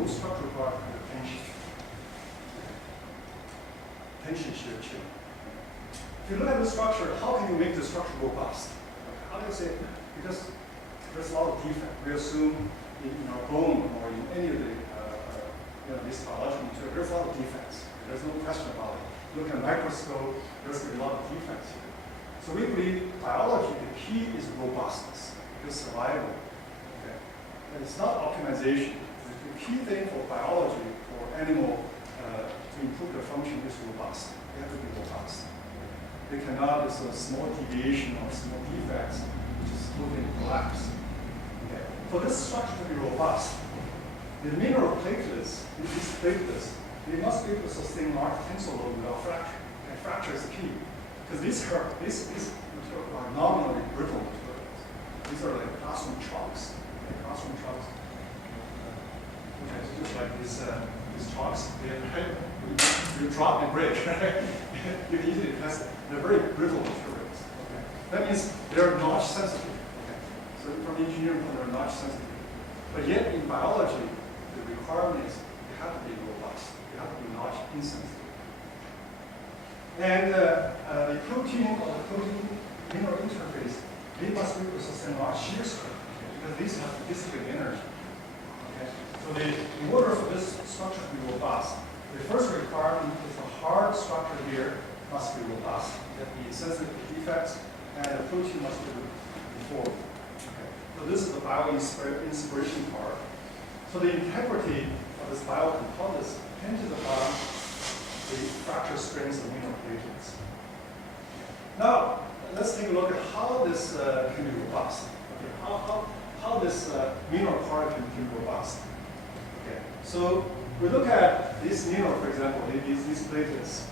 most structural products are tension. Tension shear chill. If you look at the structure, how can you make the structure robust? How do you say? Because there's a lot of defect. We assume in our bone or in any of the this biological material, there's a lot of defects. There's no question about it. Look at a microscope, there's going to be a lot of defects here. So we believe biology, the key is robustness, is survival. Okay? And it's not optimization. The key thing for biology, for animal to improve their function is robust. They have to be robust. They cannot, there's a small deviation or small defects, which is totally collapse. Okay. For this structure to be robust, the mineral platelets, these platelets, they must be able to sustain large tensile load without fracture. And fracture is key. Because these materials are nominally brittle materials. These are like classroom chalks. Okay, classroom chalks. Just like these chalks, you drop and break, right? You can easily test it. They're very brittle materials. Okay? That means they're notch sensitive. Okay? So from the engineering point, they're notch sensitive. But yet in biology, the requirement is they have to be robust. They have to be notch insensitive. And the protein or the protein-mineral interface, they must be able to sustain large shear strength, because these have to dissipate energy. Okay? So in order for this structure to be robust, the first requirement is a hard structure here must be robust. It must be sensitive to defects, and the protein must be formed. Okay. So this is the bio-inspiration part. So the integrity of this biocomposites hinges upon the fracture strengths of mineral platelets. Now, let's take a look at how this can be robust. Okay. How this mineral part can be robust. Okay. So we look at this mineral, for example, these platelets.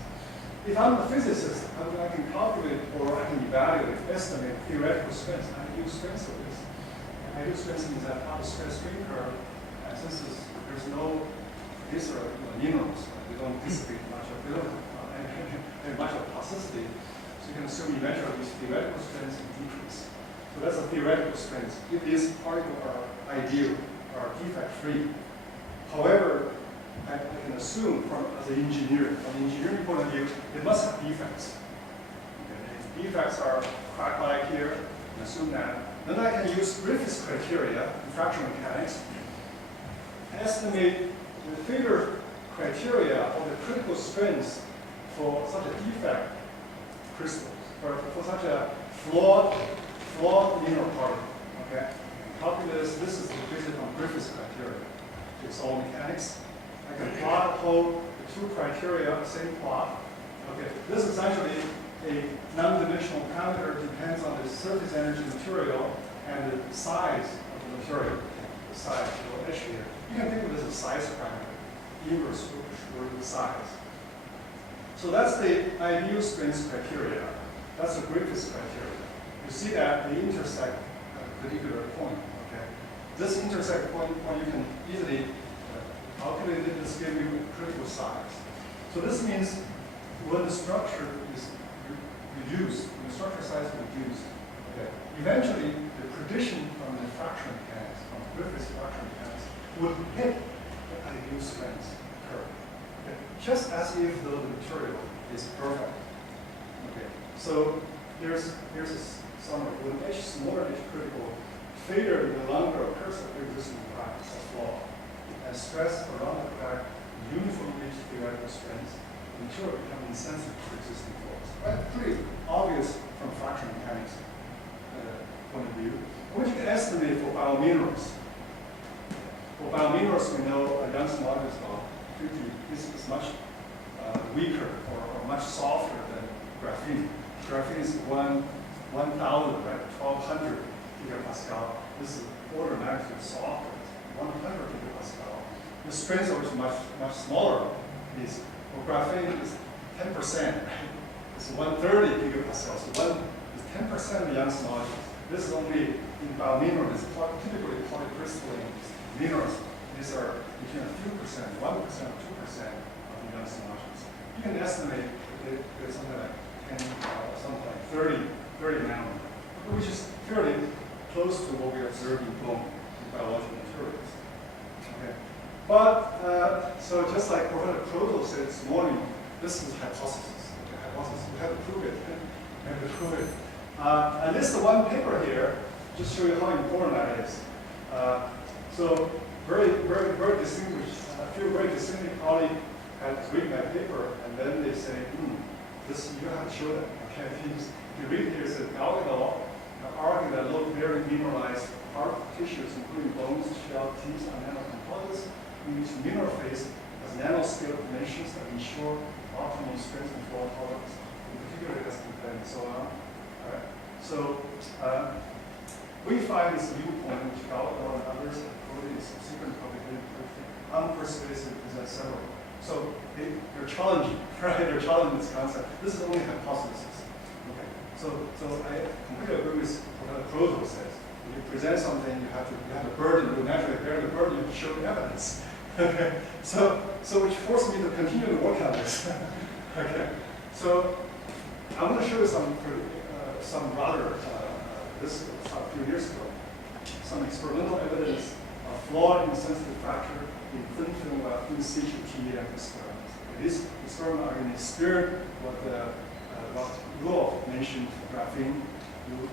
If I'm a physicist, I can calculate or I can evaluate, estimate theoretical strengths. I can use strengths of this. And I use strengths means I have a stress strain curve. And since there's no, these are minerals, they don't dissipate much of them, and much of plasticity. So you can assume eventually these theoretical strengths will decrease. So that's a theoretical strength. If these particles are ideal, are defect-free. However, I can assume as an engineer, from the engineering point of view, it must have defects. Okay. If defects are crack-like here, I can assume that. Then I can use Griffith's criteria in fracture mechanics and estimate the failure criteria or the critical strengths for such a defect crystal, or for such a flawed mineral particle. Okay? Calculate this is based on Griffith's criteria. It's all mechanics. I can plot the two criteria, same plot. Okay, this is actually a non-dimensional parameter, depends on the surface energy material and the size of the material. The size, or edge here. You can think of this as a size parameter, inverse with the size. So that's the ideal strength criteria. That's the Griffiths criteria. You see that they intersect at a particular point. Okay, this intersect point you can easily calculate it, this give you a critical size. So this means when the structure is reduced, when the structure size is reduced, okay, eventually the prediction from the fracture mechanics, from Griffith's fracture mechanics, would hit the ideal strength curve. Okay, just as if though the material is perfect. Okay, so here's a summary. When edge smaller edge critical, failure no longer occurs at pre-existing cracks or flaw. And stress around the crack uniformly reach theoretical strength until it becomes insensitive to existing flaws. Right? Pretty obvious from fracture mechanics point of view. What you can estimate for biominerals. For biominerals, we know Young's modulus law is much weaker or much softer than graphene. Graphene is 1,000, right? 1,200 gigapascal. This is order of magnitude softer. 100 gigapascal. The strength is much smaller. For graphene is 10%. It's 130 gigapascal. So is 10% of Young's modulus. This is only in biominerals. Typically polycrystalline minerals. These are between a few percent, 1% or 2% of the Young's modulus. You can estimate that there's something like 10, something like 30 nanometers, which is fairly close to what we observe in bone in biological materials. Okay. But, so just like Professor Proto said this morning, this is hypothesis. Okay, hypothesis. We have to prove it. We have to prove it. I listed one paper here, just show you how important that is. So very distinguished. I feel very distinguished colleague had to read my paper, and then they say, this you have to show that. Okay, if you read here, it says Gao et al. Argue that low very mineralized hard tissues, including bones, shell, teeth, and nanocomposites, in which mineral phase has nanoscale formations that ensure optimal strength and flow tolerance. In particular, it has been and so on. All right. So we find this viewpoint, which Gao et al. And others have quoted in subsequent publications, unpersuasive present several. So they're challenging, right? They're challenging this concept. This is only hypothesis. Okay. So I completely agree with what Proto says. If you present something, you have a burden. You naturally bear the burden. You have to show the evidence. Okay. So which forced me to continue to work on this. Okay. So I'm going to show you some rather this a few years ago, some experimental evidence of flaw in sensitive fracture in thin film in situ TEM experiments. These experiments are in the spirit what Rolf mentioned, graphene. You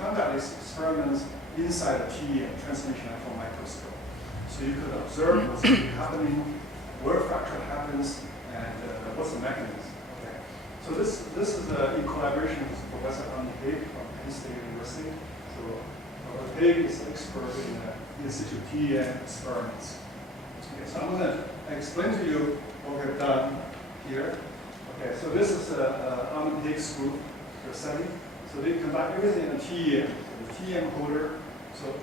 conduct these experiments inside a TEM, transmission electron microscope. So you could observe what's happening, where fracture happens, and what's the mechanism. Okay. So this is in collaboration with Professor Pugno from Penn State University. So Professor Pugno is an expert in situ TEM experiments. Okay, so I'm going to explain to you what we've done here. Okay, so this is on the Higgs group they're studying. So they conduct everything in a TEM. So the TEM holder. So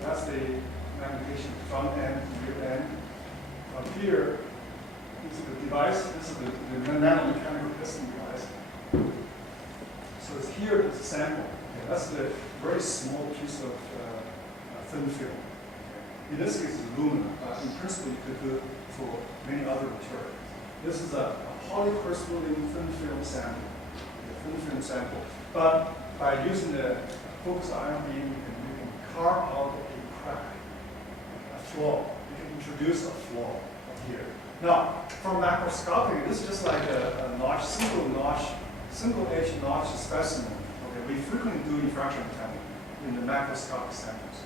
that's the magnification front end to rear end. From here, this is the device. This is the nanomechanical testing device. So it's here. It's a sample. Okay, that's the very small piece of thin film. In this case, it's aluminum. In principle, you could do it for many other materials. This is a polycrystalline thin film sample. But by using the focused ion beam, you can carve out a crack, a flaw. You can introduce a flaw here. Now, from macroscopy, this is just like a notch, single edge notch specimen. Okay, we frequently do in fracture mechanics in the macroscopic samples.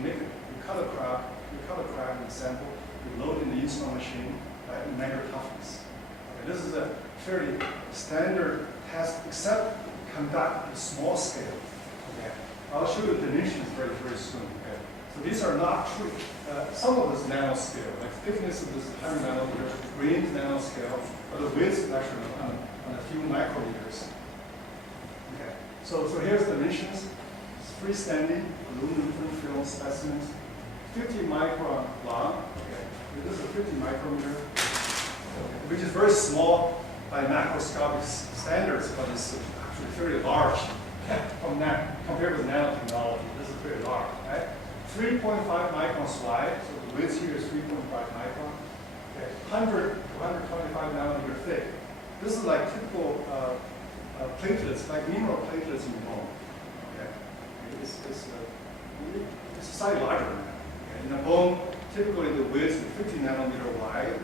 Okay, you cut a crack in the sample, you load in the instrument machine at measure toughness. Okay, this is a fairly standard test, except conduct at small scale. Okay, I'll show you the dimensions very soon. Okay, so these are not true. Some of this nanoscale, like thickness of this 100 nanometers, range nanoscale, but the width is actually on a few micrometers. Okay, so here's the dimensions. It's freestanding aluminum thin film specimens. 50 micron long. Okay. This is a 50 micrometer, which is very small by macroscopic standards, but it's actually very large from that compared with nanotechnology. This is very large. Right? 3.5 microns wide, so the width here is 3.5 micron. Okay. 100 to 125 nanometer thick. This is like typical platelets, like mineral platelets in bone. Okay. It's slightly larger than that. In a bone, typically the width is 50 nanometer wide,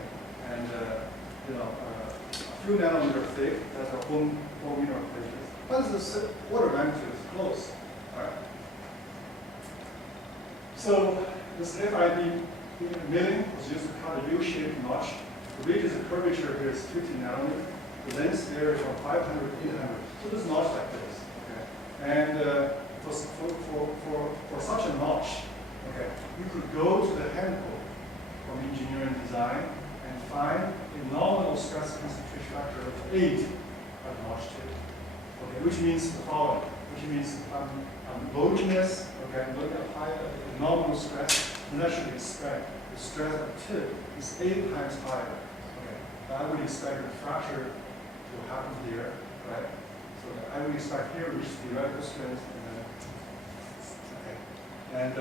and a few nanometer thick. That's a bone mineral platelet. But the order of magnitude is close. All right. So this FID milling was used to cut a U-shaped notch. The radius of curvature here is 50 nanometer. The length varies from 500 to 800. So this notch like this. Okay. And for such a notch, okay, you could go to the handbook from engineering design and find a nominal stress concentration factor of 8 at notch tip. Okay, which means the following. Which means loadiness, okay, I'm looking at a nominal stress, and that should expect the stress at tip is 8 times higher. Okay. I would expect the fracture to happen here, right? So I would expect here reach theoretical strength. And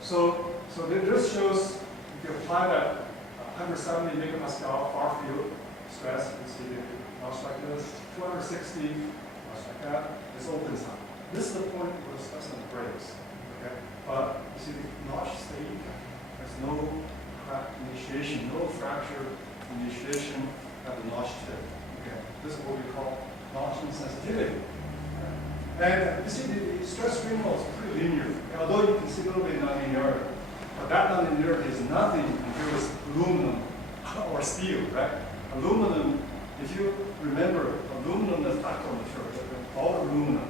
so this shows if you apply that 170 megapascal far field stress, you see the notch like this, 260, notch like that, this opens up. This is the point where the specimen breaks. Okay? But you see the notch stay. There's no initiation, no fracture initiation at the notch tip. Okay, this is what we call notch insensitivity. And you see the stress strain law is pretty linear, although you can see a little bit nonlinearity. But that nonlinearity is nothing compared with aluminum or steel, right? Aluminum, if you remember, aluminum is ductile material, all aluminum,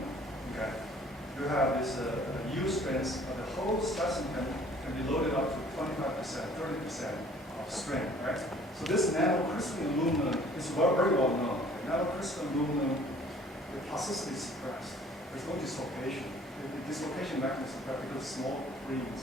okay? You have this yield strength, the whole specimen can be loaded up to 25%, 30% of strength, right? So this nanocrystalline aluminum is very well known. Okay? Nanocrystalline aluminum, the plasticity is suppressed. There's no dislocation. The dislocation mechanism is suppressed because small grains.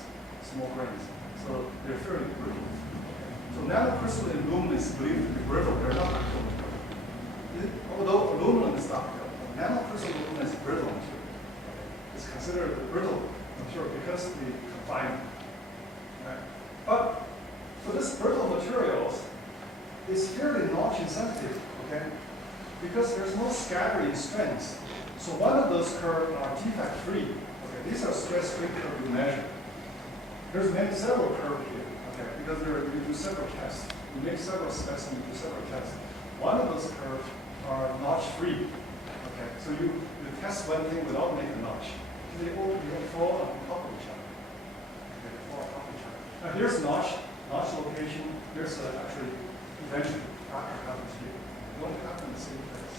So they're fairly brittle. Okay? So nanocrystalline aluminum is believed to be brittle. They're not ductile material. Although aluminum is ductile, nanocrystalline aluminum is brittle material. Okay? It's considered a brittle material because of the confinement. Right? But for this brittle materials, it's fairly notch insensitive, okay? Because there's no scattering strengths. So one of those curves are defect-free. Okay, these are stress strain curves you measure. There's several curves here, okay, because we do several tests. We make several specimens, we do several tests. One of those curves are notch-free. Okay, so you test one thing without making a notch. They all fall on top of each other. Okay, they fall on top of each other. Now here's notch location. Here's actually eventually fracture happens here. It won't happen in the same place.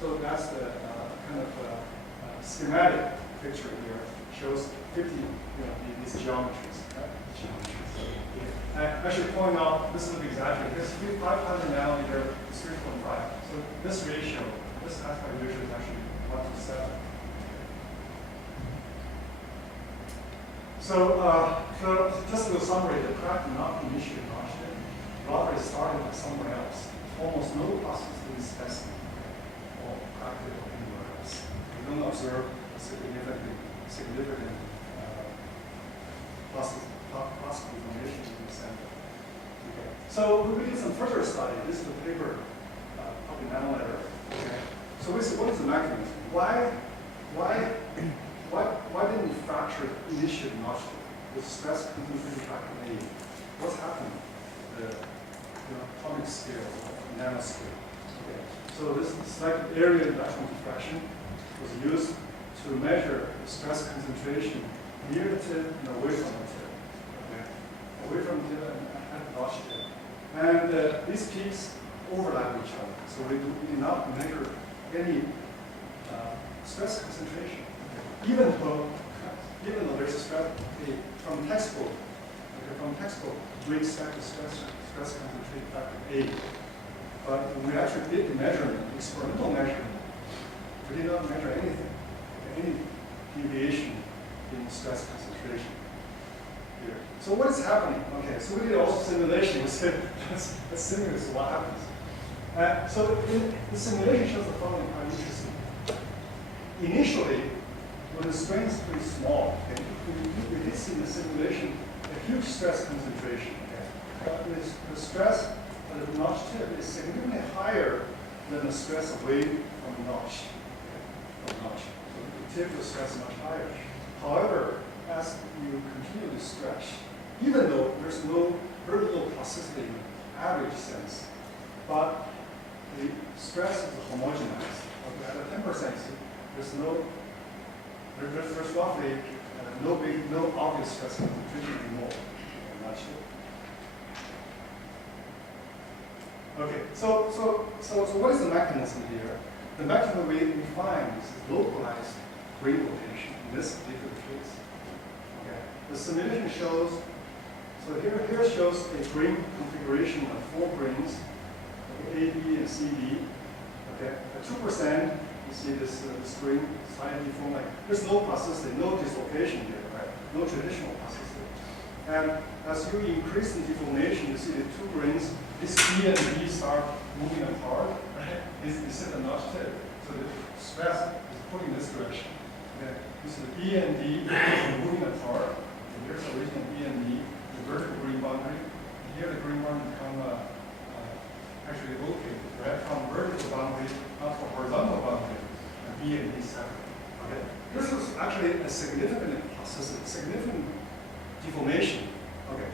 So that's the kind of schematic picture here. Shows 50, these geometries. Right? I should point out, this is exaggerated. Here's 500 nanometer, 3.5. So this ratio, this aspect ratio is actually 1 to 7. So just as a summary, the crack did not initiate notched, rather it started somewhere else. Almost no plasticity specimen. Or anywhere else. We don't observe a significant plastic formation in the center. Okay. So we did some further study. This is the paper, probably Nanoletter. Okay. So we said, what is the mechanism? Why didn't fracture initiate notch with stress concentrated factor A? What's happening? The atomic scale, nanoscale. Okay. So this select area induction diffraction was used to measure the stress concentration near the tip and away from the tip. Okay. Away from the tip and at the notch tip. And these peaks overlap each other. So we did not measure any stress concentration. Okay. Even though there's a stress from textbook, we expect the stress concentration factor A. But when we actually did the measurement, experimental measurement, we did not measure anything, any deviation in stress concentration here. So what is happening? Okay, so we did also simulation. We said, let's simulate what happens. So the simulation shows the following quite interesting. Initially, when the strain is pretty small, okay, we did see in the simulation a huge stress concentration. Okay. The stress at the notch tip is significantly higher than the stress away from the notch. So the tip of the stress is much higher. However, as you continue to stretch, even though there's very little plasticity in the average sense, but the stress is homogenized. Okay, at 10%, there's roughly no obvious stress concentration anymore. Notch tip. Okay, so what is the mechanism here? The mechanism we find is localized grain location in this particular case. Okay, the simulation shows. So here shows a grain configuration of 4 grains, okay, A, B, and C, D. Okay, at 2%, you see this grain slightly deformed. There's no plasticity, no dislocation here, right? No traditional plasticity. And as you increase the deformation, you see the 2 grains. This B and D start moving apart, right? This is the notch tip. So the stress is pulling this direction. Okay. This is the B and D moving apart. And here's the original B and D, the vertical green boundary. And here the green boundary become actually located, right? From vertical boundary up to horizontal boundary, and B and D separate. Okay. This is actually a significant plasticity, significant deformation. Okay.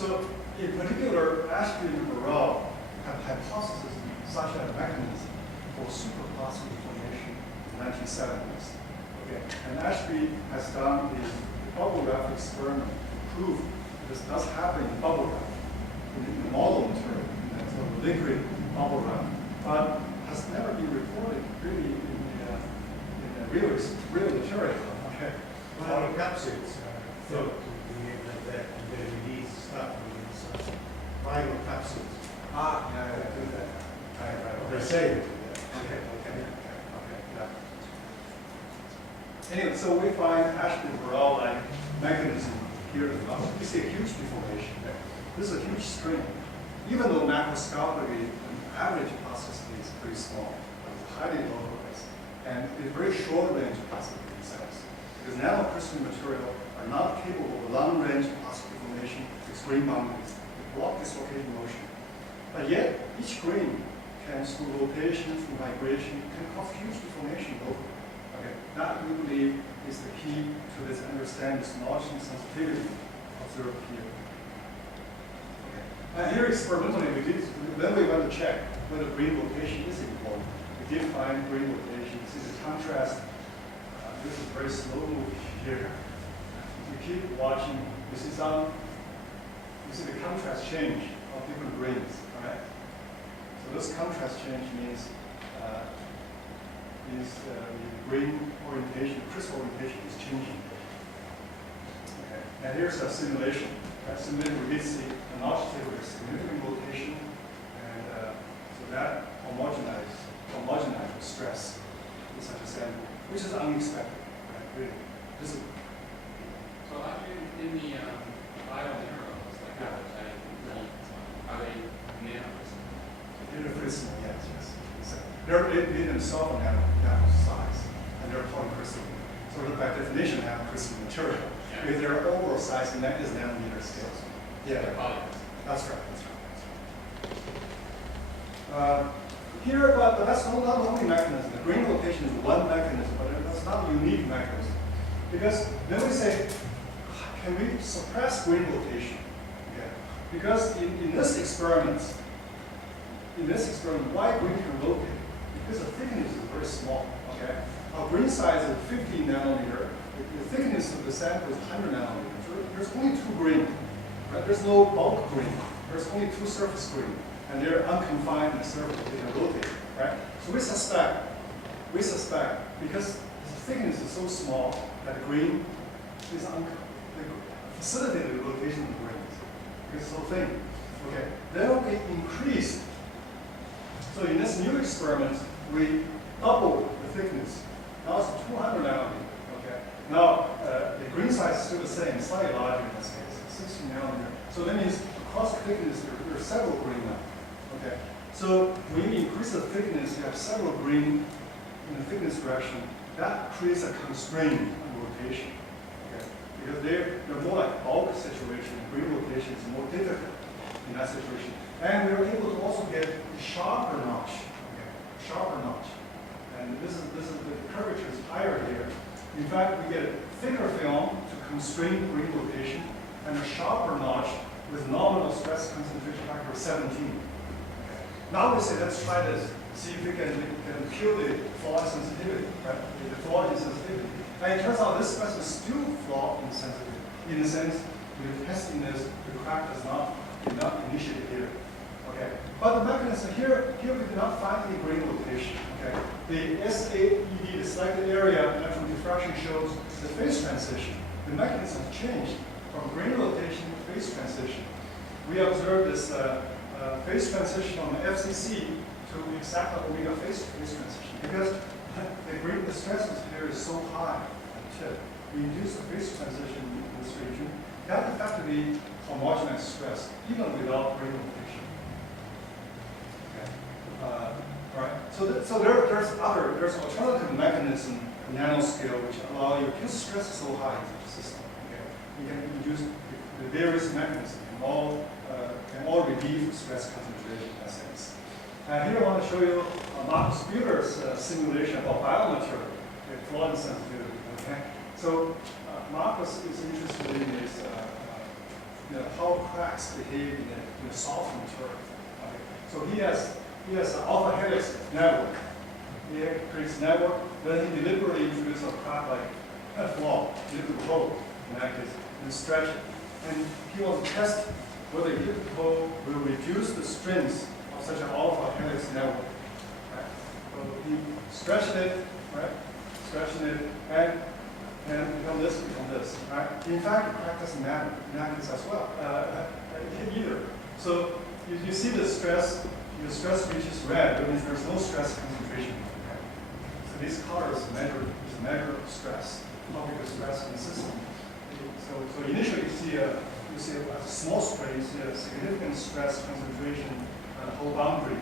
So in particular, Ashby and Burrell have hypothesized such a mechanism for superclassical deformation in the 1970s. Okay. And Ashby has done the bubble wrap experiment to prove this does happen in bubble wrap, in the model material, in that sort of liquid bubble wrap, but has never been reported really in the real material. Okay. Well, capsules thought to be able to that and then release stuff within some viral capsules. Yeah, do that. They say it. Okay, yeah. Anyway, so we find Ashby-Burrell-like mechanism here as well. You see a huge deformation there. This is a huge string. Even though macroscopically, the average plasticity is pretty small, but it's highly localized, and it's very short range plastic cells. Because nanocrystalline material are not capable of long-range plastic deformation with grain boundaries. They block dislocated motion. But yet, each grain can, through rotation, through migration, can cause huge deformation locally. Okay, that we believe is the key to this understanding this margin sensitivity observed here. Okay. And here experimentally, then we went to check whether grain rotation is important. We did find grain rotation. See the contrast. This is very slow move here. You keep watching. You see the contrast change of different grains. All right. So this contrast change means the grain orientation, crystal orientation is changing. Okay. And here's a simulation. That simulation we did see an object with significant rotation, and so that homogenized the stress in such a sample, which is unexpected. Right? Really. This is, so in the biominerals, like appetite, are they nanocrystalline? Intercrystalline, yes. They themselves are nano size, and they're polycrystalline. So by definition, nanocrystalline material. Yeah. If they're overall size, and that is nanometer scales. Yeah, They're polycrystalline. that's right. Here, but that's not the only mechanism. The grain rotation is one mechanism, but that's not a unique mechanism. Because then we say, can we suppress grain rotation? Okay. Because in this experiment, why grain can rotate? Because the thickness is very small. Okay. Our grain size is 50 nanometer. The thickness of the sample is 100 nanometers. So there's only 2 grain. Right? There's no bulk grain. There's only 2 surface grain. And they're unconfined in the surface, they can rotate, right? So we suspect, because the thickness is so small that the grain is facilitated the rotation of the grains. Because it's so thin. Okay. Then we increase. So in this new experiment, we double the thickness. Now it's 200 nanometer. Okay. Now the grain size is still the same, slightly larger in this case, 60 nanometer. So that means across the thickness there are several grain now. Okay, so when you increase the thickness, you have several grain in the thickness direction. That creates a constraint on rotation. Okay, because they're more like bulk situation. Grain rotation is more difficult in that situation. And we were able to also get a sharper notch. Okay, sharper notch. And this is the curvature is higher here. In fact, we get a thicker film to constrain grain rotation and a sharper notch with nominal stress concentration factor of 17. Now we say, let's try this, see if we can kill the flaw sensitivity, right? The flaw in sensitivity. And it turns out this stress is still flawed in sensitivity. In a sense, we're testing this, the crack does not initiate here. Okay. But the mechanism here we did not find any grain rotation. Okay. The SAED, the selected area natural diffraction, shows the phase transition. The mechanism changed from grain rotation to phase transition. We observed this phase transition on the FCC to exactly omega phase transition because the stresses here is so high at the tip. We induce a phase transition in this region. That effectively homogenized stress even without grain rotation. Okay. All right. So there's alternative mechanism at nanoscale which allow you, because stress is so high in the system. Okay. You can induce the various mechanisms can all relieve stress concentration in that sense. Here I want to show you Marcus Buehler's simulation about biomaterial, the flaw in sensitivity. Okay? So Marcus is interested in this how cracks behave in a soft material. Okay. So he has an alpha helix network. He creates network, then he deliberately introduces a crack like a flaw, elliptical hole in that case, and stretch it. And he wants to test whether the elliptical hole will reduce the strength of such an alpha helix network. Right? So he stretched it, right? Stretching it, and become this, right? In fact, the crack doesn't matter in that case as well, either. So you see the stress reaches red, that means there's no stress concentration. Okay? So these colors measure stress, topical stress in the system. So initially you see a small spray, you see a significant stress concentration at the whole boundary,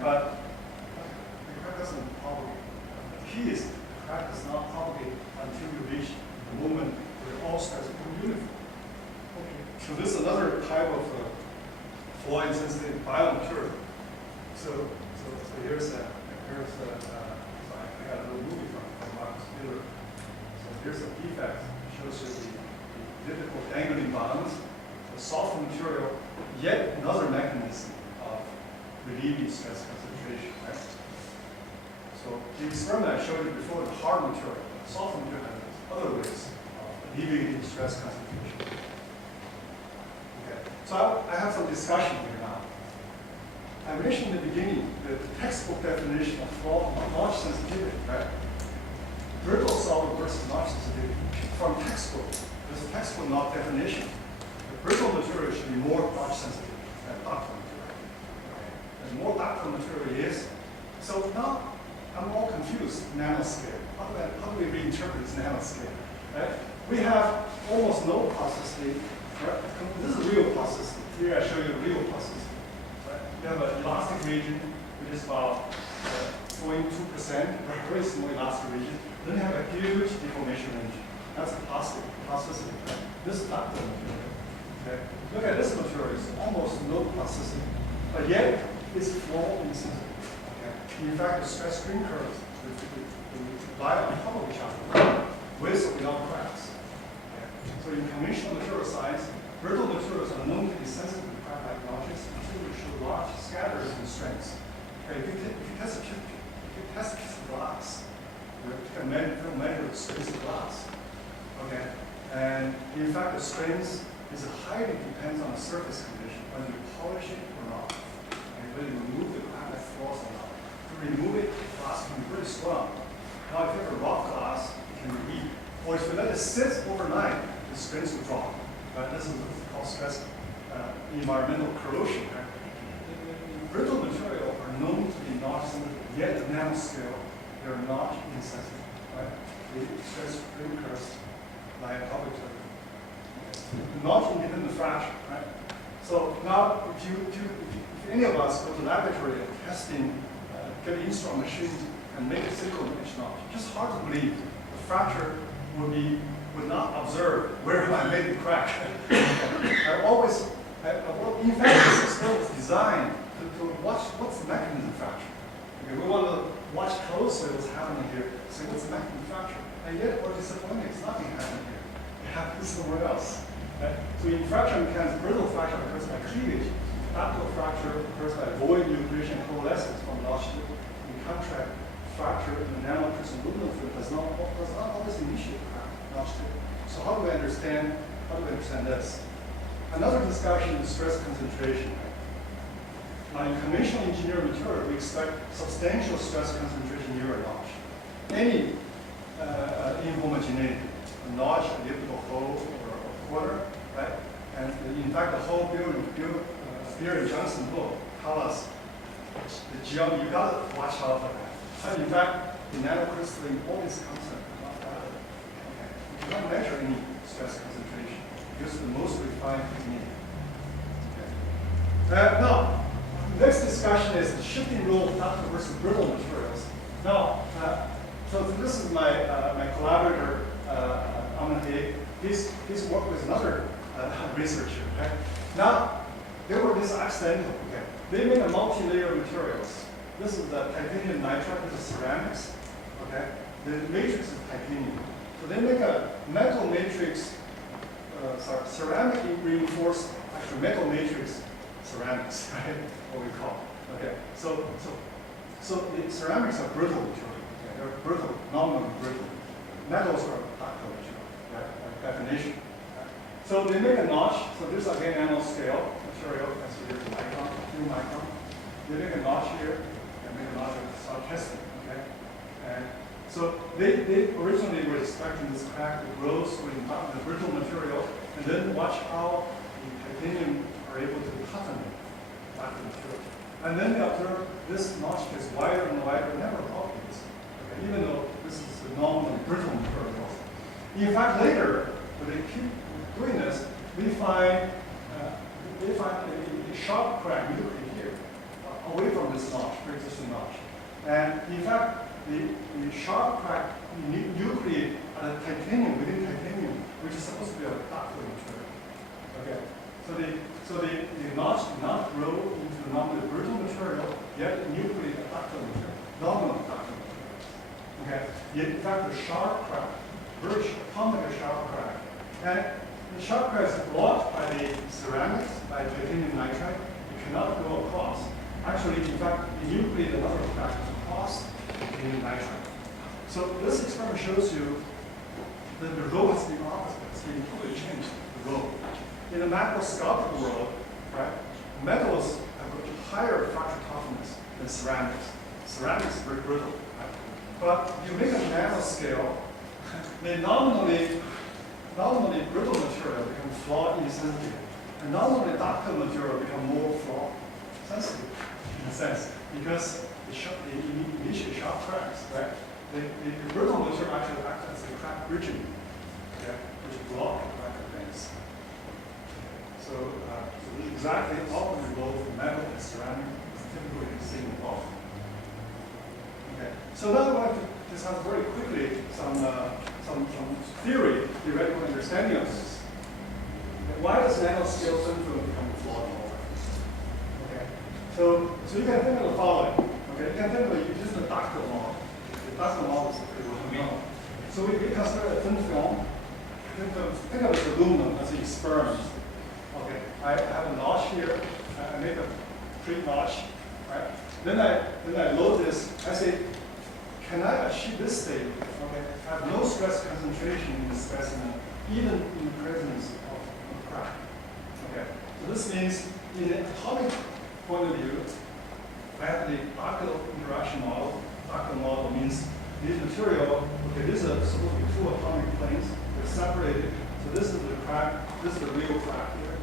but the crack doesn't propagate. The key is the crack does not propagate until you reach the moment where all stress become uniform. Okay. So this is another type of flaw-insensitive biomaterial. So here's I got a little movie from Marcus Miller. So here's a defect. It shows you the difficult dangling bonds, the soft material, yet another mechanism of relieving stress concentration. Right? So the experiment I showed you before, the hard material, the soft material has other ways of alleviating stress concentration. Okay. So I have some discussion here now. I mentioned in the beginning the textbook definition of notch sensitivity, right? Brittle solid versus notch sensitivity. From textbook, there's a textbook notch definition. The brittle material should be more notch sensitive than ductile material. Okay. The more ductile material is, so now I'm all confused. Nanoscale. How do we reinterpret this nanoscale? Right? We have almost no plasticity. Right? This is real plasticity. Here I show you real plasticity. You have an elastic region, which is about 0.2%, very small elastic region. Then you have a huge deformation range. That's a plasticity. Right? This is ductile material. Okay? Look at this material, it's almost no plasticity. But yet, it's flaw insensitive. Okay? In fact, the stress strain curves lie on top of each other, with or without cracks. Okay? So in conventional material science, brittle materials are known to be sensitive to crack-like notches until they show large scatters in strengths. Okay, if you test a piece of glass, you can measure the strength of glass. Okay, and in fact, the strength is highly depends on the surface condition, whether you polish it or not, and whether you remove the crack-like flaws or not. To remove it, the glass can be pretty strong. Now, if you have a rock glass, it can be weak. Or if you let it sit overnight, the strength will drop. This is called stress environmental corrosion. Right? Brittle material are known to be notch sensitive, yet at nanoscale, they are notch insensitive. Right? The stress strain curves lie on top of each other. Notch independent fracture. Right? So now, if any of us go to the laboratory and testing, get an instrument machine and make a single image notch, just hard to believe the fracture would not observe where I made the crack. In fact, this experiment was designed to watch what's the mechanism of fracture. Okay, we want to watch closely what's happening here, see what's the mechanism of fracture. And yet, we're disappointed, it's nothing happening here. It happens somewhere else. Right? So in fracture mechanics, brittle fracture occurs by cleavage. Ductile fracture occurs by void nucleation and coalescence from notch to in contrast. Fracture in the nanocrystal aluminum field does not always initiate crack, notch tip. So how do we understand this? Another discussion is stress concentration. Now in conventional engineering material, we expect substantial stress concentration near a notch. Any inhomogeneity, a notch, a elliptical hole, or a quarter, right? And in fact, the whole Beer and Johnson book tell us the geometry, you got to watch out for that. And in fact, the nanocrystalline always constant. Okay. You cannot measure any stress concentration. Use the most refined technique. Okay. Now, next discussion is the shifting role of ductile versus brittle materials. Now, so this is my collaborator, Aman Haig. He's worked with another researcher. Okay? Now, they were this accidental. Okay? They made a multi-layer materials. This is the titanium nitride. This is ceramics. Okay, the matrix is titanium. So they make a metal matrix ceramic reinforced, actually metal matrix ceramics, right? What we call. Okay. So the ceramics are brittle material. Okay? They're brittle, nominally brittle. Metals are ductile material, right? By definition. Right? So they make a notch. So this is again nanoscale material. As you see, micron, few micron. They make a notch here and make a notch and start testing. Okay. And so they originally were expecting this crack to grow through the brittle material, and then watch how the titanium are able to toughen the material. And then they observed this notch gets wider and wider, never obvious. Okay, even though this is the normally brittle material. In fact, later, when they keep doing this, they find a sharp crack nuclei here, away from this notch, pre-existing notch. And in fact, the sharp crack nuclei are the titanium within titanium, which is supposed to be a ductile material. Okay, so the notch did not grow into the normally brittle material, yet the nuclei are ductile material, nominal ductile material. Okay, yet in fact the sharp crack, very atomic sharp crack, and the sharp crack is blocked by the ceramics, by titanium nitride. It cannot go across. Actually, in fact, the nuclei, the number of cracks across titanium nitride. So this experiment shows you that the role has been opposite. It's been totally changed, the role. In the macroscopic world, right, metals have a higher fracture toughness than ceramics. Ceramics is very brittle. Right? But if you make a nanoscale, the nominally brittle material become flaw insensitive. And nominally ductile material become more flaw sensitive, in a sense, because the initial sharp cracks, right? The brittle material actually acts as a crack bridging, okay, which block the crack events. So exactly opposite role for metal and ceramic is typically seen involved. Okay. So now I want to discuss very quickly some theoretical understanding of this. And why does nanoscale syndrome become flawed model? Okay. So you can think of the following. Okay, you can think of just the ductile model. The ductile model is pretty well known. So we consider a thin film. Think of it as aluminum as an experiment. Okay, I have a notch here. I make a pre-notch, right? Then I load this. I say, can I achieve this state? Okay, I have no stress concentration in the specimen, even in the presence of a crack. Okay, so this means in the atomic point of view, I have the ductile interaction model. Ductile model means this material, okay, this is supposed to be two atomic planes. They're separated. So this is the crack, this is the real crack here.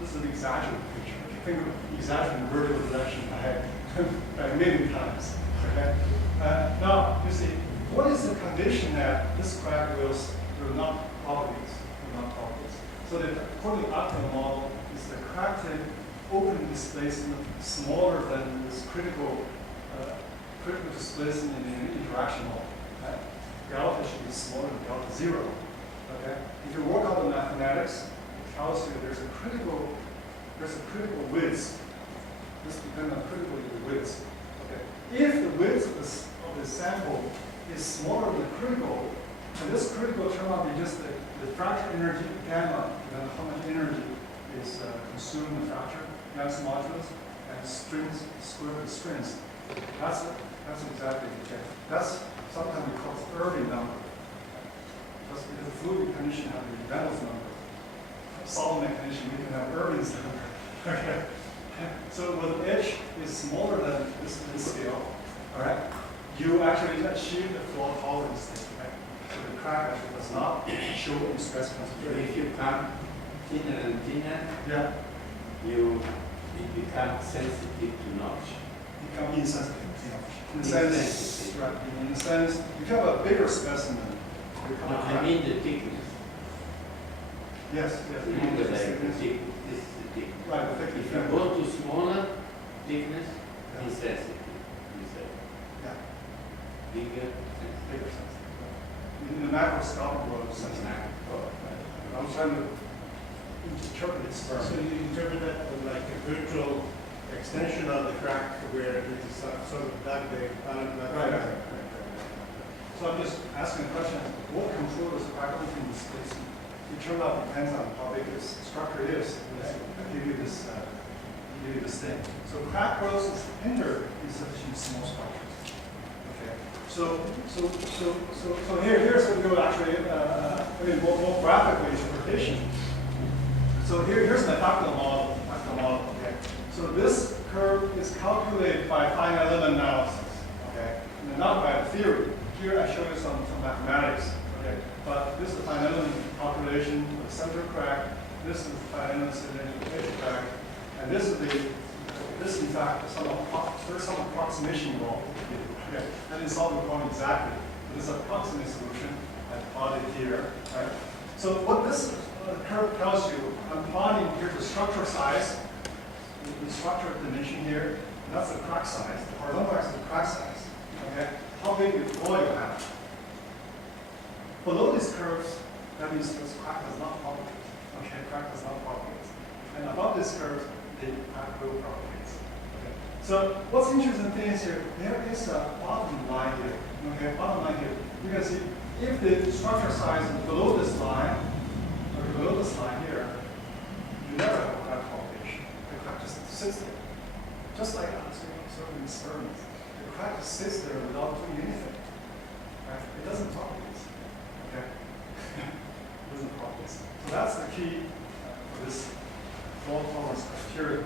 This is the exaggerated picture. If you think of exaggerated vertical direction, by a million times. Okay? Now, you see, what is the condition that this crack will not propagate? So the according to ductile model, is the crack tip open displacement smaller than this critical displacement in the interaction model. Right? Delta should be smaller than delta 0. Okay? If you work out the mathematics, it tells you there's a critical width. This depends on critical width. Okay? If the width of the sample is smaller than critical, and this critical turns out to be just the fracture energy gamma, and how much energy is consumed in the fracture, Young's modulus, and strings, square root of strings. That's exactly the case. That's sometimes we call it Irving number. That's because the fluid condition has the Reynolds number. Solid condition, we can have Irving's number. Okay. So when the edge is smaller than this scale, all right, you actually achieve the flaw tolerance state, right? So the crack actually does not show any stress concentration. If you come thinner and thinner, Yeah. it becomes sensitive to notch. Become insensitive. In the sense, right? In the sense, if you have a bigger specimen, you become No, a I crack. mean the thickness. Yes. Longer like the thickness. This is the thickness. Right, the thickness. If you go to smaller thickness, Yeah. insensitive. You say Yeah. bigger, sensitive. Bigger sensitive. In the macroscopic world, it's sensitive. I'm trying to interpret it So first. you interpret that as like a virtual extension of the crack where it is sort of that big, Right. So I'm just asking a question, what controls crack opening displacement? It turns showed up depends on how big this structure is. Okay? I give you this thing. So crack growth is hindered in sufficient small structures. Okay. So here's what we go actually more graphical interpretation. So here's the factor model. Okay. So this curve is calculated by finite element analysis. Okay. And not by theory. Here I show you some mathematics. Okay. But this is the finite element calculation for the center crack. This is the finite element simulation crack. And this in fact there's some approximation involved. Okay. I didn't solve the problem exactly. But this approximate solution I plotted here. Right? So what this curve tells you, I'm plotting here the structure size, the structure dimension here. And that's the crack size. The horizontal axis is the crack size. Okay. How big is the void you have? Below these curves, that means this crack does not propagate. Okay, crack does not propagate. And above this curve, the crack will propagate. Okay. So what's interesting thing is here, there is a bottom line here. Okay, bottom line here. You can see if the structure size is below this line, or below this line here, you never have a crack propagation. The crack just sits there. Just like certain experiments. The crack just sits there without doing anything. Right? It doesn't propagate. Okay. It doesn't propagate. So that's the key for this fault tolerance criteria.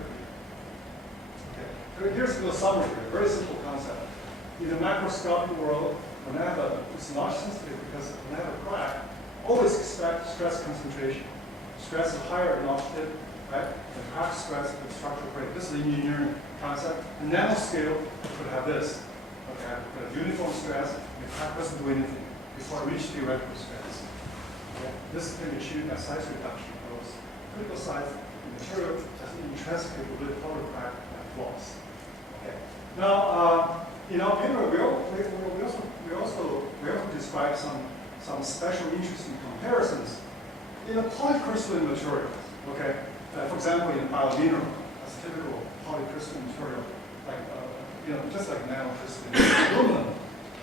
Okay. Here's the summary here. Very simple concept. In the macroscopic world, when I have it's not sensitive because when I have a crack, always expect stress concentration. Stress is higher in altitude, right? The crack stress, the structural break. This is the engineering concept. The nanoscale could have this. Okay, could have uniform stress, the crack doesn't do anything before it reaches theoretical stress. Okay. This can be achieved by size reduction. Those critical size material that's intrinsically with color crack and flaws. Okay. Now, in our paper, we also describe some special interesting comparisons in a polycrystalline material. Okay. For example, in biomineral, that's a typical polycrystalline material, like just like nanocrystalline aluminum.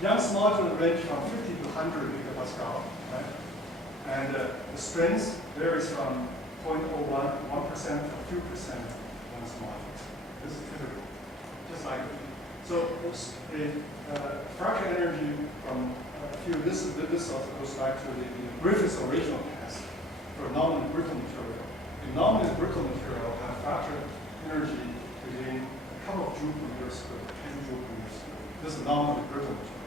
Young's module range from 50 to 100 gigapascal, right? And the strength varies from 0.01% to a few percent Young's module. This is typical. Just like so, the fracture energy from a few. This also goes back to the Griffith's original test for nominally brittle material. The nominally brittle material have fracture energy between a couple of joule per meter squared, 10 joule per meter squared. This is nominally brittle material.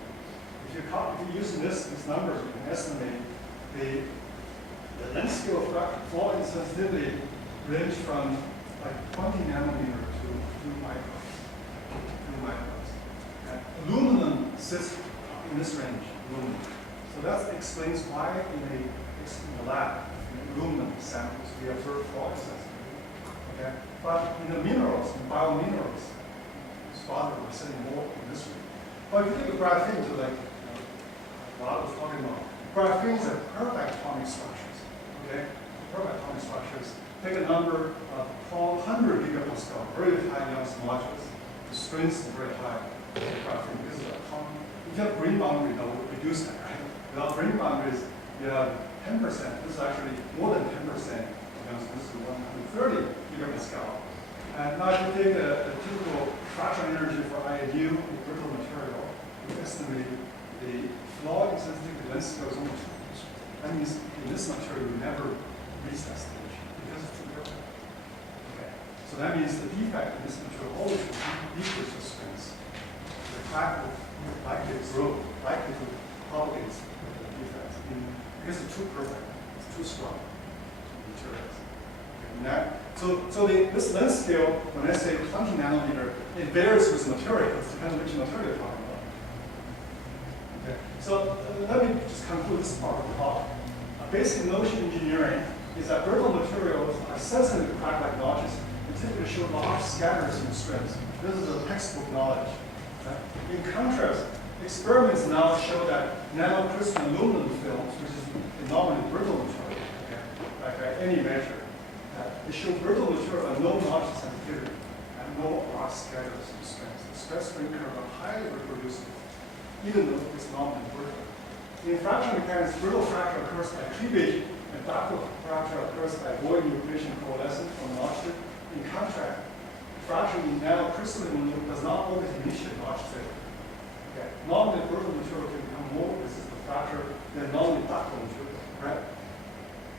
If you use these numbers, you can estimate the length scale of flaw insensitivity range from like 20 nanometer to 2 microns. 2 microns. And aluminum sits in this range, aluminum. So that explains why in the lab, in aluminum samples, we observe flaw insensitivity. Okay? But in the minerals, in biominerals, spotted we're sitting more in this range. But if you take a graphene to like what I was talking about, graphenes are perfect atomic structures. Okay? Perfect atomic structures. Take a number of 100 gigapascal, very high Young's modulus. The strength is very high for graphene because of the atomic. If you have green boundary, that will reduce that, right? Without green boundaries, you have 10%. This is actually more than 10% of Young's. This is 130 gigapascal. And now if you take a typical fracture energy for IAU in brittle material, you estimate the flaw insensitivity length scale is only 2. That means in this material you never reach that stage because it's too perfect. Okay. So that means the defect in this material always decreases the strength. The crack will likely grow, likely to propagate the defects because it's too perfect, it's too strong materials. Okay. So this length scale, when I say 20 nanometer, it varies with material. It depends on which material you're talking about. Okay. So let me just conclude this part of the talk. A basic notion in engineering is that brittle materials are sensitive to crack-like notches and typically show large scatters in strength. This is a textbook knowledge. Right? In contrast, experiments now show that nanocrystalline aluminum films, which is a nominally brittle material, okay, by any measure, they show brittle material and no notch sensitivity and no large scatters in strength. The stress strain curve are highly reproducible, even though it's not brittle. In fracture mechanics, brittle fracture occurs by cleavage And fractal fracture occurs by void nucleation coalescence from notch tip. In contrast, fracture in nanocrystalline does not always initiate notch tip. Okay. Normally, brittle material can become more resistant to fracture than non-fractal material, right?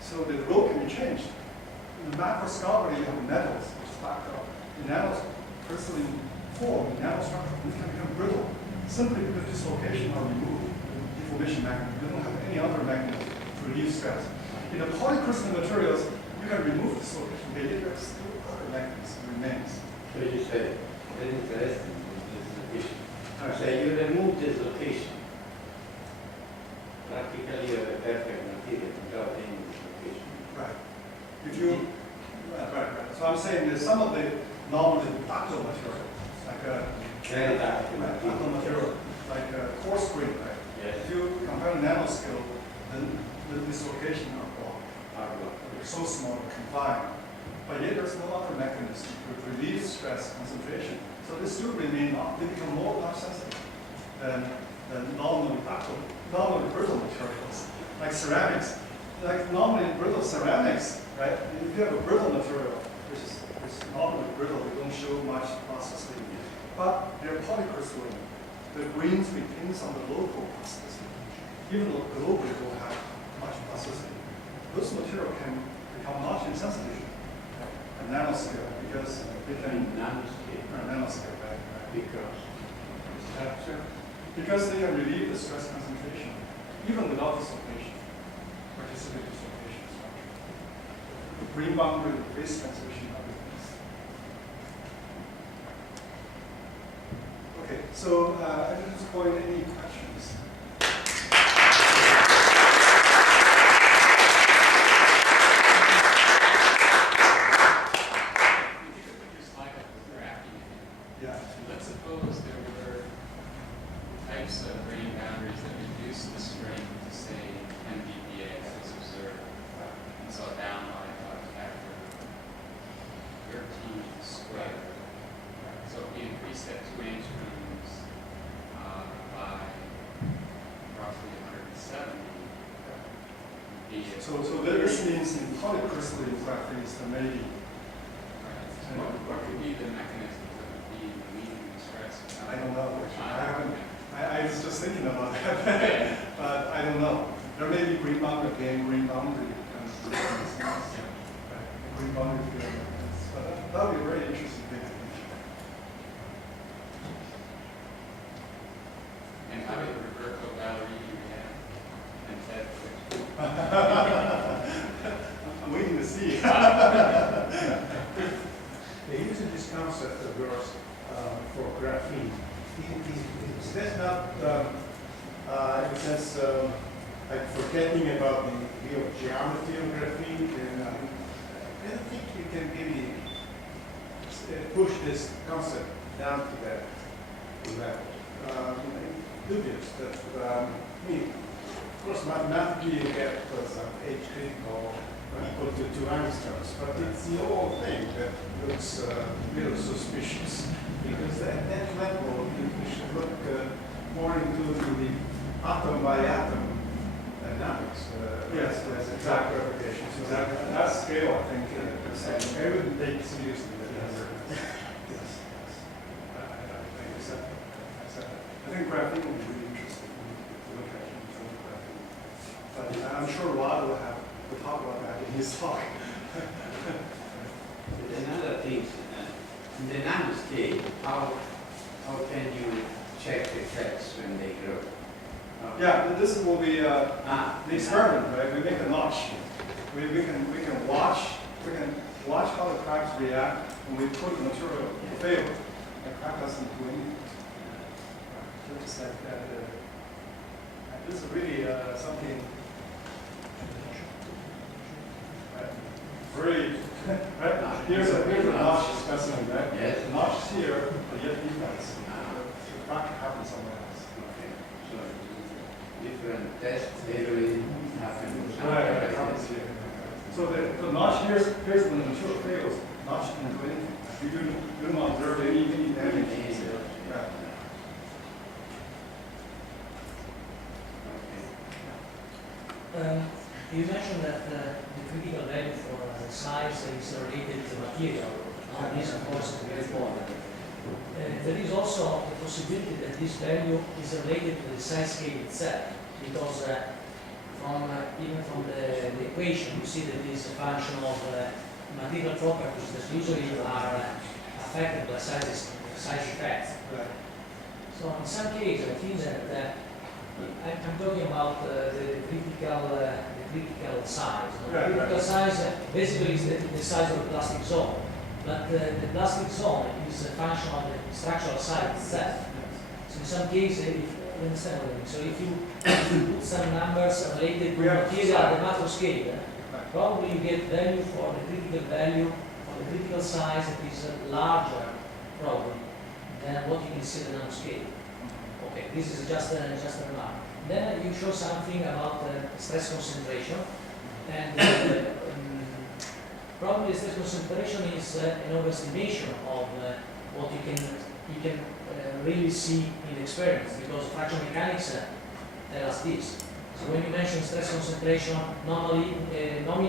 So the role can be changed. In macroscopically, you have metals, which is fractal. In nanocrystalline form, in nanostructure, it can become brittle simply because dislocation are removed, deformation mechanism. You don't have any other mechanism to relieve stress. In the polycrystalline materials, you can remove dislocation, but yet there's still other mechanism remains. So you say, very interesting, dislocation. So you remove dislocation. Practically you have a perfect material without any dislocation. Right. If you, right. So I'm saying that some of the normally ductile material, like Very ductile ductile material, like coarse grain, right? Yes. If you compare nanoscale, then the dislocation are blocked. They're so small and confined. But yet there's no other mechanism to relieve stress concentration. So they still remain, they become more touch sensitive than normally brittle materials, like ceramics. Like normally brittle ceramics, right? If you have a brittle material, which is normally brittle, they don't show much plasticity. But they're polycrystalline. The grains retain some of the local plasticity. Even though globally they don't have much plasticity. Those materials can become notch insensitive at nanoscale because they can nanoscale, right? Because they can relieve the stress concentration, even without dislocation, participate dislocation structure. The green boundary, the phase transmission, other things. Okay, so at this point, any questions? Yeah. Let's suppose there were types of grain boundaries that reduce the strength to say 10 dPa as observed, and so down by a factor 13 squared. So if we increase that 2 angstroms by roughly 170, So this means in polycrystalline graphites, there may be. what could be the mechanism that would be relieving the stress? I don't know. I was just thinking about that, but I don't know. There may be green boundary, again, green boundary. Green boundary field. But that would be a very interesting thing. And how did Roberto Ballerini react? And Ted Twitch? I'm waiting to see. They're using this concept of yours for graphene. That's not, in a sense, like forgetting about the real geometry of graphene. And I don't think you can really push this concept down to that level. Dubious that, I mean, of course, mathematically you get some H critical equal to 2 angstroms, but it's the whole thing that looks real suspicious, because at that level you should look more into the atom by atom dynamics. Yes, exactly. Exactly. At that scale, I think I wouldn't take it seriously. Yes. I think graphene will be really interesting to look at in terms of graphene. But I'm sure Rod will talk about that in his talk. Another thing, in the nanoscale, how can you check the effects when they grow? Yeah, this will be the experiment, right? We make a notch. We can watch how the cracks react when we put the material to fail. The crack doesn't do anything. Just like that. This is really something very. Right? Here's a notch specimen, right? Yes. The notch here, but yet defects. The crack happens somewhere else. Okay, so different tests, every happen. Right, it happens here. So the notch here's when the material fails. Notch can do anything. You don't observe any damage. Right. Okay. You mentioned that the critical value for size is related to material. This, of course, is very important. There is also the possibility that this value is related to the size scale itself, because even from the equation, you see that it is a function of material properties that usually are affected by size effects. Right. So in some cases, I think that I'm talking about the critical size. Right, The critical right. size basically is the size of the plastic zone, but the plastic zone is a function of the structural size itself. So in some cases, if you understand what I mean, so if you put some numbers related to We have material at the macro scale, Right. probably you get value for the critical value for the critical size that is larger, probably, than what you can see at the nano scale. Okay, this is just a remark. Then you show something about stress concentration, and probably stress concentration is an overestimation of what you can really see in experience, because fraction mechanics tell us this. So when you mention stress concentration, nominally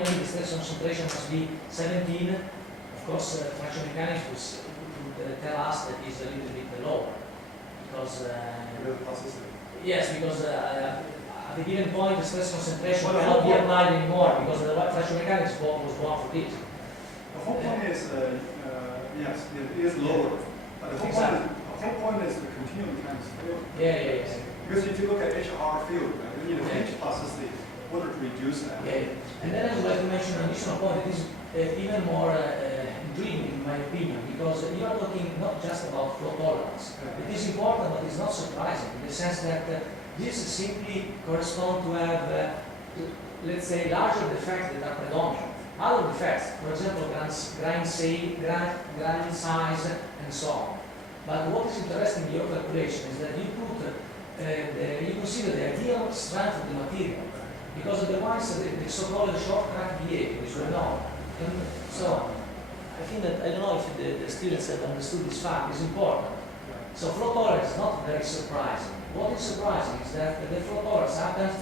the stress concentration must be 17. Of course, fraction mechanics would tell us that it's a little bit lower, because yes, because at a given point the stress concentration Well, the cannot whole be point- applied anymore, because the fraction mechanics was born for this. The whole point is, yes, it is lower, but the whole point is the continuum mechanics field. Yeah. Because if you look at HR field, right, you need a H process in order to reduce that. Yeah. And then I would like to mention an additional point that is even more intriguing in my opinion, because you are talking not just about flow tolerance. It is important, but it's not surprising in the sense that this simply corresponds to have, let's say, larger defects that are predominant. Other defects, for example, grind size, and so on. But what is interesting in your calculation is that you put, you consider the ideal strength of the material, because otherwise the so-called short crack behavior is going on. And so I think that, I don't know if the students have understood this fact, is important. So flow tolerance is not very surprising. What is surprising is that the flow tolerance happens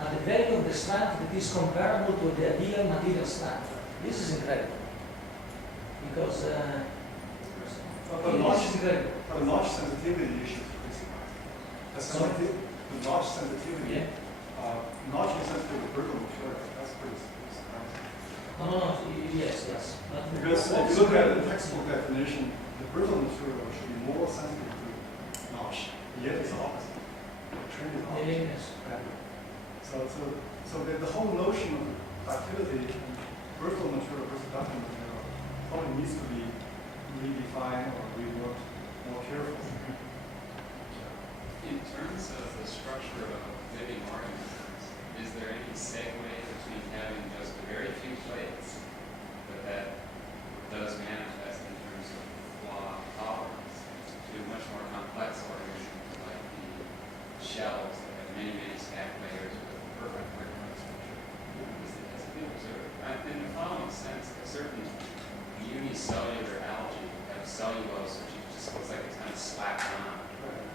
at the value of the strength that is comparable to the ideal material strength. This is incredible. Because But it is incredible. the notch sensitivity issue is pretty high. The notch sensitivity, Yeah. notch sensitivity to brittle material, that's pretty surprising. No, yes. But Because if what's you look at the incredible- textbook definition, the brittle material should be more sensitive to notch, yet it's opposite. The trend is opposite. Yes. So the whole notion of ductility in brittle material versus ductile material probably needs to be redefined or reworked more carefully. In terms of the structure of living organisms, is there any segue between having just a very few plates, but that does manifest in terms of flaw tolerance, to much more complex organisms like the shells that have many stack layers with perfect brick-like structure? Has it been observed? In the following sense, that certain unicellular algae have cellulose which just looks like it's kind of slapped on,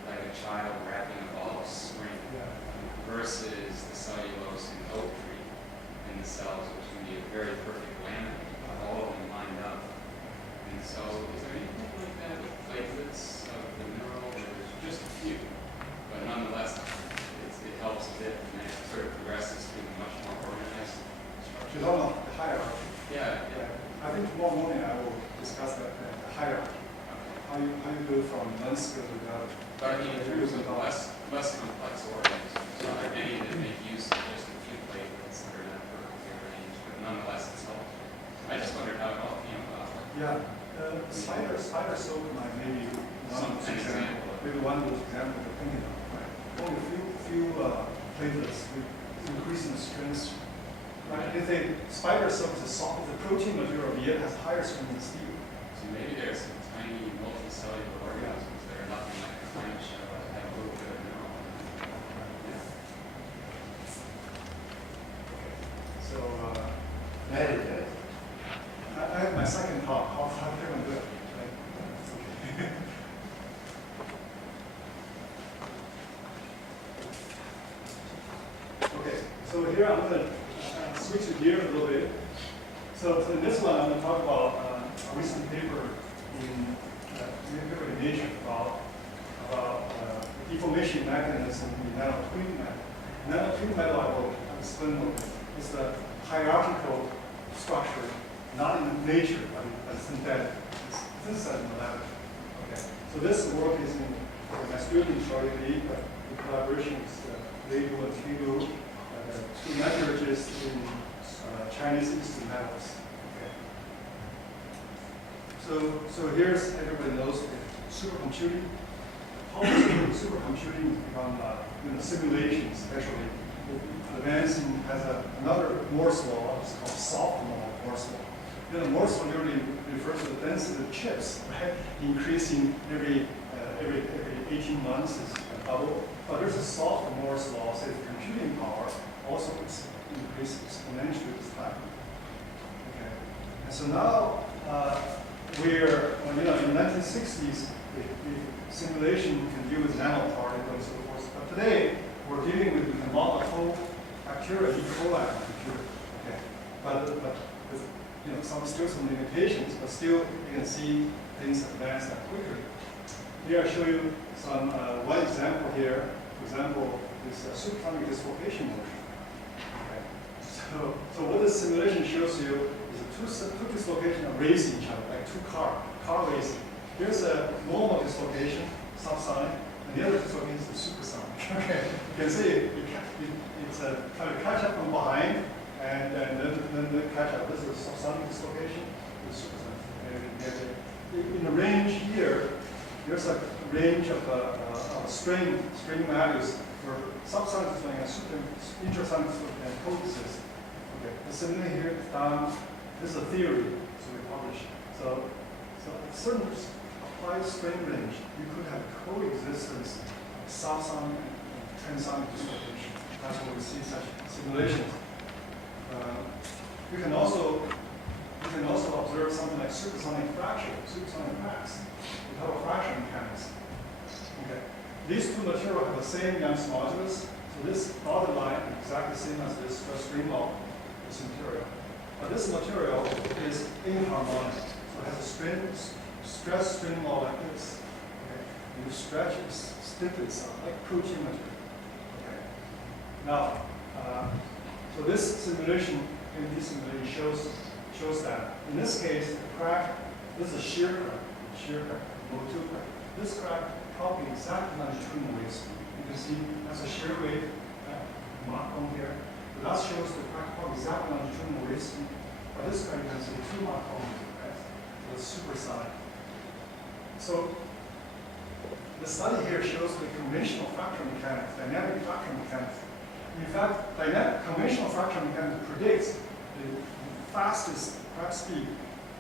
like a child wrapping a ball of string, versus the cellulose in oak tree in the cells, which can be a very perfect laminate, all of them lined up. And so, is there anything like that with platelets of the mineral? There's just a few, but nonetheless, it helps a bit, and it sort of progresses to a much more organized You structure. don't know the hierarchy. Yeah. I think tomorrow morning I will discuss the hierarchy. How you do it from one skill to the other. But I mean, in terms of less complex organisms, so are there any that make use of just a few platelets that are not perfectly arranged, but nonetheless it's helpful? I just wondered how it all came about. Spider silk might maybe one of those examples. Maybe one of those examples you're thinking of. Right? Only a few platelets increasing the strength. Right? If the spider silk is a protein material, yet has higher strength than steel. So maybe there's some tiny multicellular organisms that are nothing like a clam shell that have a little bit of mineral in them. Yeah. So Very good. I have my second talk. How can I do it? Right? Okay. Okay. So here I'm going to gears a little bit. So in this one, I'm going to talk about a recent paper in Nature about deformation mechanism in nanotwin metal. Nanotwin metal, I will explain a little bit. It's a hierarchical structure, not in nature, but synthetic. It's synthesized in the lab. Okay. So this work is in my student Charlie, but the collaboration is Leibu and Pugno, two metallurgists in Chinese CISM metals. Okay. So here's, everybody knows supercomputing. How does supercomputing become simulation, especially advancing has another Moore's law, it's called soft Moore's law. Moore's law usually refers to the density of chips, right? Increasing every 18 months is a double. But there's a soft Moore's law, say the computing power also increases exponentially with time. Okay. And so now we're, in the 1960s, the simulation can deal with nanoparticles and so forth. But today, we're dealing with, we can model a whole bacteria, E. coli on the computer. Okay. But with still some limitations, but still you can see things advance that quickly. Here I show you some one example here. For example, this subatomic dislocation motion. Okay. So what this simulation shows you is two dislocations are racing each other, like two car racing. Here's a normal dislocation, subsonic, and the other dislocation is supersonic. Okay. You can see it's kind of catch up from behind, and then catch up. This is subsonic dislocation, this is supersonic. In the range here, there's a range of strain values for subsonic dislocation and intrasonic dislocation and coexist. Okay. Similarly here, this is a theory, so we publish. So at certain applied strain range, you could have coexistence of subsonic and transonic dislocation. That's where we see such simulations. You can also observe something like supersonic fracture, supersonic cracks. We have a fracture mechanics. Okay. These two materials have the same Young's modulus, so this dotted line is exactly the same as this stream law, this material. But this material is inharmonic, so it has a stress strain law like this. Okay. And you stretch it, stiffen itself, like protein material. Okay. Now, so this simulation, shows that. In this case, the crack, this is a shear crack, mode 2 crack. This crack probably exactly longitudinal wave speed. You can see that's a shear wave mark on here. But that shows the crack probably exactly longitudinal wave speed. But this crack, you can see 2 mark on right? So it's supersonic. So the study here shows the conventional fracture mechanics, dynamic fracture mechanics. In fact, conventional fracture mechanics predicts the fastest crack speed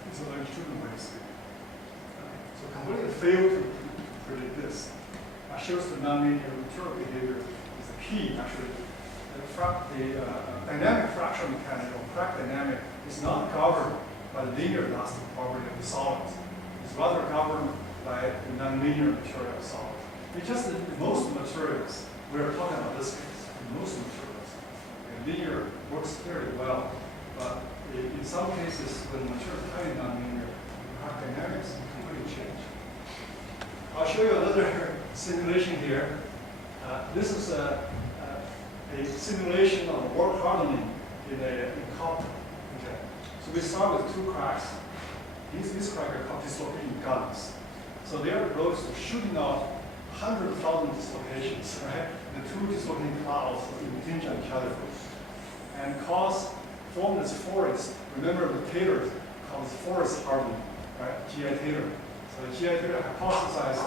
is a longitudinal wave speed. Okay. So completely failed to predict this. That shows the nonlinear material behavior is the key. Actually, the dynamic fracture mechanics or crack dynamic is not governed by the linear elastic property of the solids. It's rather governed by the nonlinear material of solids. It's just that most materials, we're talking about this case, most materials, linear works very well, but in some cases, when the material is highly nonlinear, crack dynamics completely change. I'll show you another simulation here. This is a simulation of work hardening in copper. Okay. So we start with 2 cracks. These cracks are called dislocating guns. So their role is to shooting out 100,000 dislocations, right? The 2 dislocating clouds impinge on each other and form this forest. Remember the Taylor called this forest hardening, right? G.I. Taylor. So the G.I. Taylor hypothesized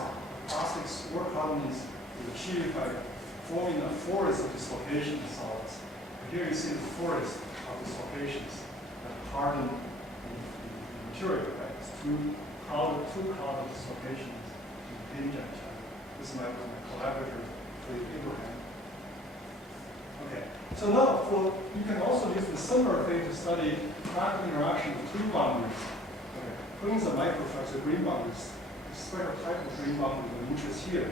plastics work hardening is achieved by forming a forest of dislocation in solids. And here you see the forest of dislocations that harden the material, right? It's 2 cloud of dislocations impinge on each other. This is my collaborator, Abraham. Okay, so now you can also use the similar thing to study crack interaction with green boundaries. Okay, green is a microstructure, green boundaries, a special type of green boundary of interest here.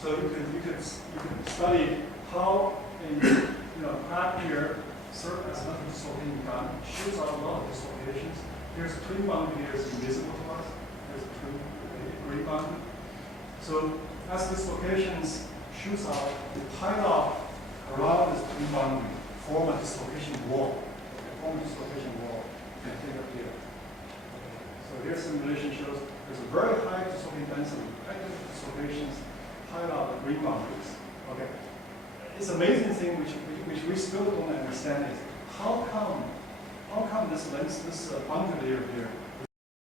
So you can study how a crack here serve as another dislocating gun, shoots out a lot of dislocations. Here's a twin boundary here is invisible to us. There's a twin green boundary. So as dislocations shoots out, they pile up around this twin boundary, form a dislocation wall. Okay, form a dislocation wall. You can take up here. Okay. So here's simulation shows there's a very high dislocating density, active dislocations pile up the green boundaries. Okay. It's an amazing thing which we still don't understand is how come this boundary layer here